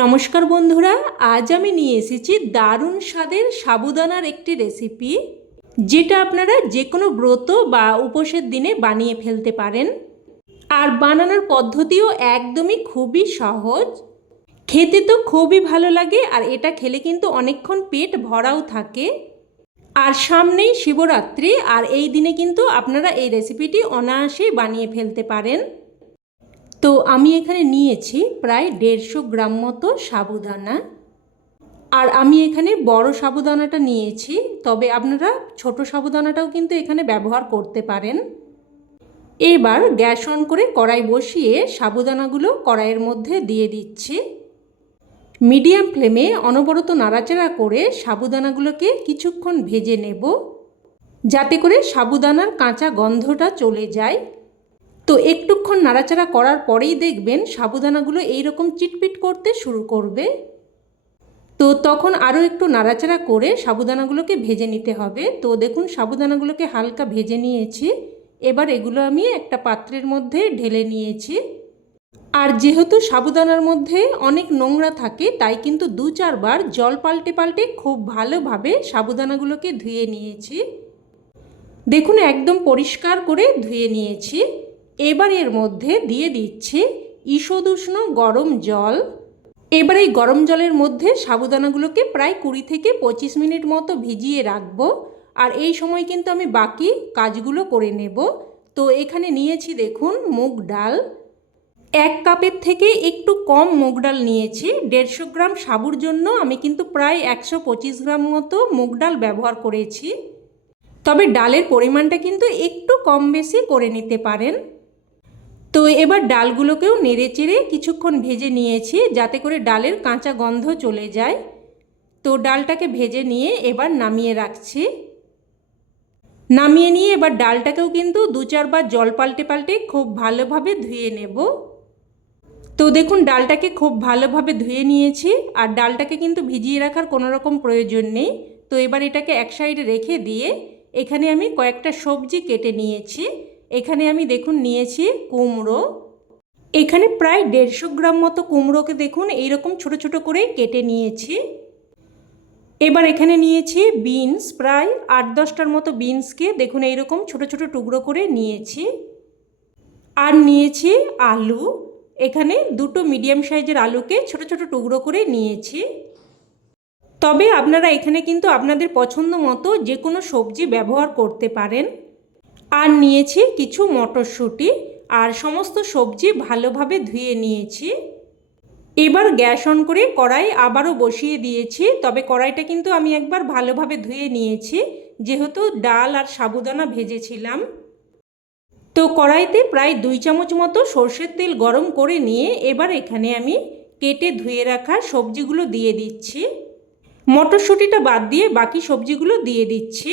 নমস্কার বন্ধুরা, আজ আমি নিয়ে এসেছি দারুণ স্বাদের সাবুদানার একটি রেসিপি, যেটা আপনারা যে কোনো ব্রত বা উপোসের দিনে বানিয়ে ফেলতে পারেন। আর বানানোর পদ্ধতিও একদমই খুবই সহজ। খেতে তো খুবই ভালো লাগে, আর এটা খেলে কিন্তু অনেকক্ষণ পেট ভরাও থাকে। আর সামনেই শিবরাত্রি, আর এই দিনে কিন্তু আপনারা এই রেসিপিটি অনায়াসেই বানিয়ে ফেলতে পারেন। তো আমি এখানে নিয়েছি প্রায় দেড়শো গ্রাম মতো সাবুদানা। আর আমি এখানে বড় সাবুদানাটা নিয়েছি, তবে আপনারা ছোট সাবুদানাটাও কিন্তু এখানে ব্যবহার করতে পারেন। এবার গ্যাস অন করে কড়াই বসিয়ে সাবুদানাগুলো কড়াইয়ের মধ্যে দিয়ে দিচ্ছি। মিডিয়াম ফ্লেমে অনবরত নাড়াচাড়া করে সাবুদানাগুলোকে কিছুক্ষণ ভেজে নেব, যাতে করে সাবুদানার কাঁচা গন্ধটা চলে যায়। তো একটুক্ষণ নাড়াচাড়া করার পরেই দেখবেন সাবুদানাগুলো এইরকম চিটপিট করতে শুরু করবে। তো তখন আরও একটু নাড়াচাড়া করে সাবুদানাগুলোকে ভেজে নিতে হবে। তো দেখুন সাবুদানাগুলোকে হালকা ভেজে নিয়েছি। এবার এগুলো আমি একটা পাত্রের মধ্যে ঢেলে নিয়েছি। আর যেহেতু সাবুদানার মধ্যে অনেক নোংরা থাকে, তাই কিন্তু দু চারবার জল পাল্টে পাল্টে খুব ভালোভাবে সাবুদানাগুলোকে ধুয়ে নিয়েছি। দেখুন একদম পরিষ্কার করে ধুয়ে নিয়েছি। এবার এর মধ্যে দিয়ে দিচ্ছি ঈষদুষ্ণ গরম জল। এবার এই গরম জলের মধ্যে সাবুদানাগুলোকে প্রায় কুড়ি থেকে পঁচিশ মিনিট মতো ভিজিয়ে রাখব। আর এই সময় কিন্তু আমি বাকি কাজগুলো করে নেব। তো এখানে নিয়েছি দেখুন মুগ ডাল। এক কাপের থেকে একটু কম মুগ ডাল নিয়েছি। দেড়শো গ্রাম সাবুর জন্য আমি কিন্তু প্রায় একশো পঁচিশ গ্রাম মতো মুগ ডাল ব্যবহার করেছি। তবে ডালের পরিমাণটা কিন্তু একটু কম বেশি করে নিতে পারেন। তো এবার ডালগুলোকেও নেড়ে চেড়ে কিছুক্ষণ ভেজে নিয়েছি, যাতে করে ডালের কাঁচা গন্ধ চলে যায়। তো ডালটাকে ভেজে নিয়ে এবার নামিয়ে রাখছি। নামিয়ে নিয়ে এবার ডালটাকেও কিন্তু দু চারবার জল পাল্টে পাল্টে খুব ভালোভাবে ধুয়ে নেব। তো দেখুন, ডালটাকে খুব ভালোভাবে ধুয়ে নিয়েছি, আর ডালটাকে কিন্তু ভিজিয়ে রাখার কোনো রকম প্রয়োজন নেই। তো এবার এটাকে এক সাইডে রেখে দিয়ে এখানে আমি কয়েকটা সবজি কেটে নিয়েছি। এখানে আমি দেখুন নিয়েছি কুমড়ো। এখানে প্রায় দেড়শো গ্রাম মতো কুমড়োকে দেখুন এইরকম ছোট ছোট করে কেটে নিয়েছি। এবার এখানে নিয়েছি বিনস, প্রায় আট দশটার মতো বিনসকে দেখুন এইরকম ছোট ছোট টুকরো করে নিয়েছি। আর নিয়েছি আলু। এখানে দুটো মিডিয়াম সাইজের আলুকে ছোট ছোট টুকরো করে নিয়েছি। তবে আপনারা এখানে কিন্তু আপনাদের পছন্দ মতো যে কোনো সবজি ব্যবহার করতে পারেন। আর নিয়েছি কিছু মটরশুঁটি আর সমস্ত সবজি ভালোভাবে ধুয়ে নিয়েছি। এবার গ্যাস অন করে কড়াই আবারও বসিয়ে দিয়েছি, তবে কড়াইটা কিন্তু আমি একবার ভালোভাবে ধুয়ে নিয়েছি, যেহেতু ডাল আর সাবুদানা ভেজেছিলাম। তো কড়াইতে প্রায় দুই চামচ মতো সর্ষের তেল গরম করে নিয়ে এবার এখানে আমি কেটে ধুয়ে রাখা সবজিগুলো দিয়ে দিচ্ছি। মটরশুঁটিটা বাদ দিয়ে বাকি সবজিগুলো দিয়ে দিচ্ছি।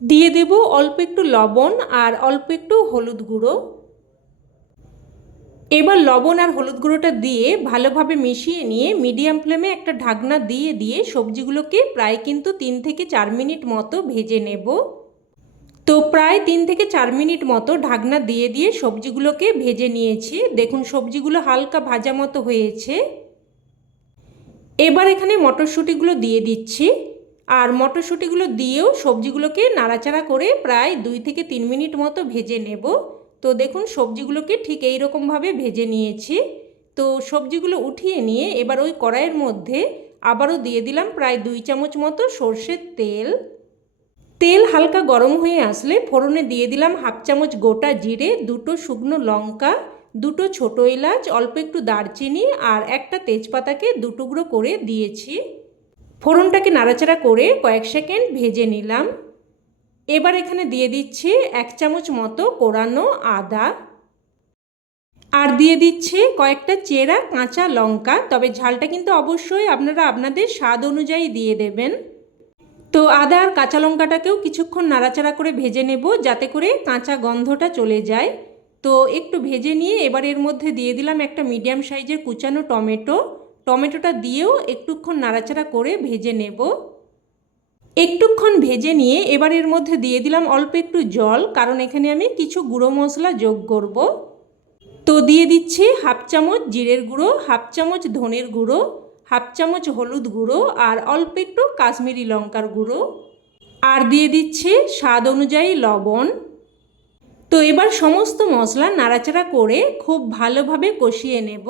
দিয়ে দেব অল্প একটু লবণ আর অল্প একটু হলুদ গুঁড়ো। এবার লবণ আর হলুদ গুঁড়োটা দিয়ে ভালোভাবে মিশিয়ে নিয়ে মিডিয়াম ফ্লেমে একটা ঢাকনা দিয়ে দিয়ে সবজিগুলোকে প্রায় কিন্তু তিন থেকে চার মিনিট মতো ভেজে নেব। তো প্রায় তিন থেকে চার মিনিট মতো ঢাকনা দিয়ে দিয়ে সবজিগুলোকে ভেজে নিয়েছি। দেখুন, সবজিগুলো হালকা ভাজা মতো হয়েছে। এবার এখানে মটরশুঁটিগুলো দিয়ে দিচ্ছি। আর মটরশুঁটিগুলো দিয়েও সবজিগুলোকে নাড়াচাড়া করে প্রায় দুই থেকে তিন মিনিট মতো ভেজে নেব। তো দেখুন, সবজিগুলোকে ঠিক এই রকমভাবে ভেজে নিয়েছি। তো সবজিগুলো উঠিয়ে নিয়ে এবার ওই কড়াইয়ের মধ্যে আবারও দিয়ে দিলাম প্রায় দুই চামচ মতো সর্ষের তেল। তেল হালকা গরম হয়ে আসলে ফোড়নে দিয়ে দিলাম হাফ চামচ গোটা জিরে, দুটো শুকনো লঙ্কা, দুটো ছোটো এলাচ, অল্প একটু দারচিনি আর একটা তেজপাতাকে দুটুকরো করে দিয়েছি। ফোড়নটাকে নাড়াচাড়া করে কয়েক সেকেন্ড ভেজে নিলাম। এবার এখানে দিয়ে দিচ্ছি এক চামচ মতো কোরানো আদা। আর দিয়ে দিচ্ছে কয়েকটা চেরা কাঁচা লঙ্কা, তবে ঝালটা কিন্তু অবশ্যই আপনারা আপনাদের স্বাদ অনুযায়ী দিয়ে দেবেন। তো আদা আর কাঁচা লঙ্কাটাকেও কিছুক্ষণ নাড়াচাড়া করে ভেজে নেব, যাতে করে কাঁচা গন্ধটা চলে যায়। তো একটু ভেজে নিয়ে এবার এর মধ্যে দিয়ে দিলাম একটা মিডিয়াম সাইজের কুচানো টমেটো। টমেটোটা দিয়েও একটুক্ষণ নাড়াচাড়া করে ভেজে নেব। একটুক্ষণ ভেজে নিয়ে এবার এর মধ্যে দিয়ে দিলাম অল্প একটু জল, কারণ এখানে আমি কিছু গুঁড়ো মশলা যোগ করব। তো দিয়ে দিচ্ছি হাফ চামচ জিরের গুঁড়ো, হাফ চামচ ধনের গুঁড়ো, হাফ চামচ হলুদ গুঁড়ো আর অল্প একটু কাশ্মীরি লঙ্কার গুঁড়ো। আর দিয়ে দিচ্ছে স্বাদ অনুযায়ী লবণ। তো এবার সমস্ত মশলা নাড়াচাড়া করে খুব ভালোভাবে কষিয়ে নেব।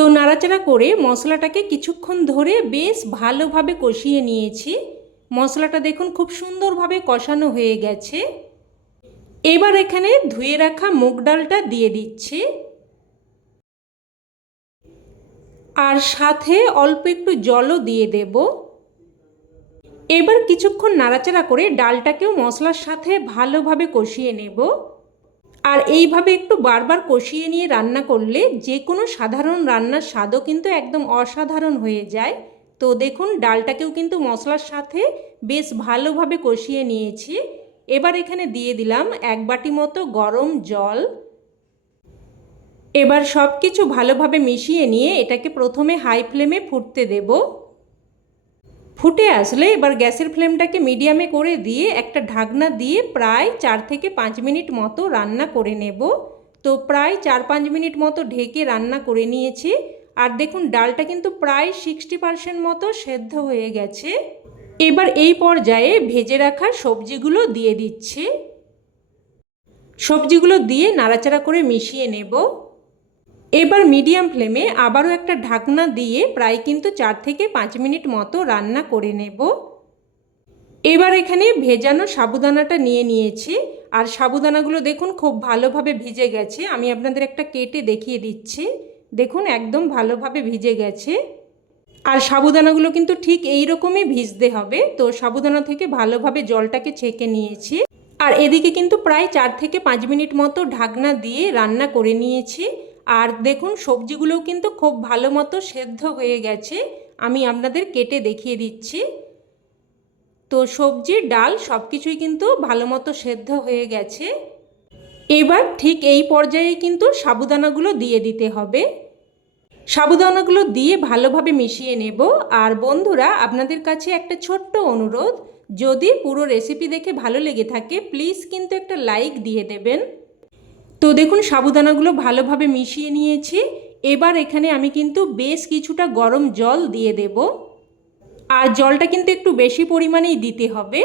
তো নাড়াচাড়া করে মশলাটাকে কিছুক্ষণ ধরে বেশ ভালোভাবে কষিয়ে নিয়েছি। মশলাটা দেখুন খুব সুন্দরভাবে কষানো হয়ে গেছে। এবার এখানে ধুয়ে রাখা মুগ ডালটা দিয়ে দিচ্ছি। আর সাথে অল্প একটু জলও দিয়ে দেব। এবার কিছুক্ষণ নাড়াচাড়া করে ডালটাকেও মশলার সাথে ভালোভাবে কষিয়ে নেব। আর এইভাবে একটু বারবার কষিয়ে নিয়ে রান্না করলে যে কোনো সাধারণ রান্নার স্বাদও কিন্তু একদম অসাধারণ হয়ে যায়। তো দেখুন, ডালটাকেও কিন্তু মশলার সাথে বেশ ভালোভাবে কষিয়ে নিয়েছি। এবার এখানে দিয়ে দিলাম এক বাটি মতো গরম জল। এবার সব কিছু ভালোভাবে মিশিয়ে নিয়ে এটাকে প্রথমে হাই ফ্লেমে ফুটতে দেব। ফুটে আসলে এবার গ্যাসের ফ্লেমটাকে মিডিয়ামে করে দিয়ে একটা ঢাকনা দিয়ে প্রায় চার থেকে পাঁচ মিনিট মতো রান্না করে নেব। তো প্রায় চার পাঁচ মিনিট মতো ঢেকে রান্না করে নিয়েছি। আর দেখুন, ডালটা কিন্তু প্রায় সিক্সটি পারসেন্ট মতো সেদ্ধ হয়ে গেছে। এবার এই পর্যায়ে ভেজে রাখা সবজিগুলো দিয়ে দিচ্ছি। সবজিগুলো দিয়ে নাড়াচাড়া করে মিশিয়ে নেব। এবার মিডিয়াম ফ্লেমে আবারও একটা ঢাকনা দিয়ে প্রায় কিন্তু চার থেকে পাঁচ মিনিট মতো রান্না করে নেব। এবার এখানে ভেজানো সাবুদানাটা নিয়ে নিয়েছি। আর সাবুদানাগুলো দেখুন খুব ভালোভাবে ভিজে গেছে। আমি আপনাদের একটা কেটে দেখিয়ে দিচ্ছি। দেখুন একদম ভালোভাবে ভিজে গেছে। আর সাবুদানাগুলো কিন্তু ঠিক এই রকমই ভিজতে হবে। তো সাবুদানা থেকে ভালোভাবে জলটাকে ছেঁকে নিয়েছি। আর এদিকে কিন্তু প্রায় চার থেকে পাঁচ মিনিট মতো ঢাকনা দিয়ে রান্না করে নিয়েছি। আর দেখুন, সবজিগুলোও কিন্তু খুব ভালো মতো সেদ্ধ হয়ে গেছে। আমি আপনাদের কেটে দেখিয়ে দিচ্ছি। তো সবজি ডাল সব কিছুই কিন্তু ভালো মতো সেদ্ধ হয়ে গেছে। এবার ঠিক এই পর্যায়ে কিন্তু সাবুদানাগুলো দিয়ে দিতে হবে। সাবুদানাগুলো দিয়ে ভালোভাবে মিশিয়ে নেব। আর বন্ধুরা, আপনাদের কাছে একটা ছোট্ট অনুরোধ। যদি পুরো রেসিপি দেখে ভালো লেগে থাকে, প্লিজ কিন্তু একটা লাইক দিয়ে দেবেন। তো দেখুন, সাবুদানাগুলো ভালোভাবে মিশিয়ে নিয়েছি। এবার এখানে আমি কিন্তু বেশ কিছুটা গরম জল দিয়ে দেব। আর জলটা কিন্তু একটু বেশি পরিমাণেই দিতে হবে।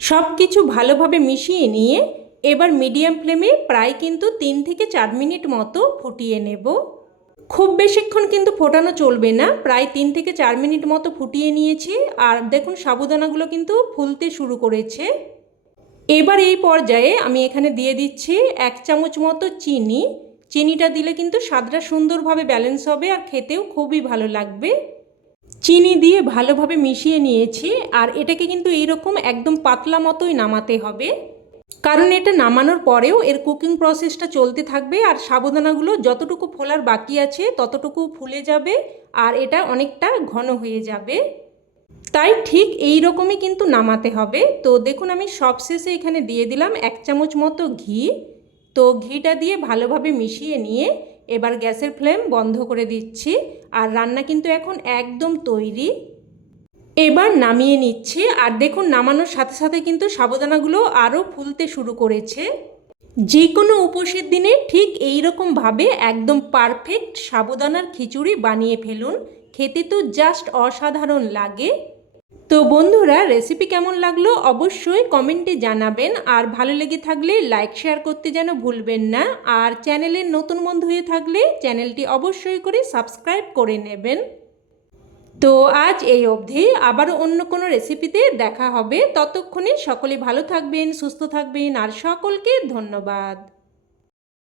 সব কিছু ভালোভাবে মিশিয়ে নিয়ে এবার মিডিয়াম ফ্লেমে প্রায় কিন্তু তিন থেকে চার মিনিট মতো ফুটিয়ে নেব। খুব বেশিক্ষণ কিন্তু ফোটানো চলবে না, প্রায় তিন থেকে চার মিনিট মতো ফুটিয়ে নিয়েছি। আর দেখুন, সাবুদানাগুলো কিন্তু ফুলতে শুরু করেছে। এবার এই পর্যায়ে আমি এখানে দিয়ে দিচ্ছি এক চামচ মতো চিনি। চিনিটা দিলে কিন্তু স্বাদটা সুন্দরভাবে ব্যালেন্স হবে আর খেতেও খুবই ভালো লাগবে। চিনি দিয়ে ভালোভাবে মিশিয়ে নিয়েছি আর এটাকে কিন্তু এইরকম একদম পাতলা মতোই নামাতে হবে। কারণ এটা নামানোর পরেও এর কুকিং প্রসেসটা চলতে থাকবে আর সাবধানাগুলো যতটুকু ফোলার বাকি আছে ততটুকু ফুলে যাবে আর এটা অনেকটা ঘন হয়ে যাবে। তাই ঠিক এই রকমই কিন্তু নামাতে হবে। তো দেখুন আমি সবশেষে এখানে দিয়ে দিলাম এক চামচ মতো ঘি। তো ঘিটা দিয়ে ভালোভাবে মিশিয়ে নিয়ে এবার গ্যাসের ফ্লেম বন্ধ করে দিচ্ছি। আর রান্না কিন্তু এখন একদম তৈরি। এবার নামিয়ে নিচ্ছি। আর দেখুন নামানোর সাথে সাথে কিন্তু সাবধানাগুলো আরও ফুলতে শুরু করেছে। যে কোনো উপোসের দিনে ঠিক এই রকমভাবে একদম পারফেক্ট সাবুদানার খিচুড়ি বানিয়ে ফেলুন। খেতে তো জাস্ট অসাধারণ লাগে। তো বন্ধুরা রেসিপি কেমন লাগল অবশ্যই কমেন্টে জানাবেন। আর ভালো লেগে থাকলে লাইক শেয়ার করতে যেন ভুলবেন না। আর চ্যানেলের নতুন বন্ধু হয়ে থাকলে চ্যানেলটি অবশ্যই করে সাবস্ক্রাইব করে নেবেন। তো আজ এই অবধি, আবারও অন্য কোনো রেসিপিতে দেখা হবে। ততক্ষণে সকলে ভালো থাকবেন, সুস্থ থাকবেন। আর সকলকে ধন্যবাদ।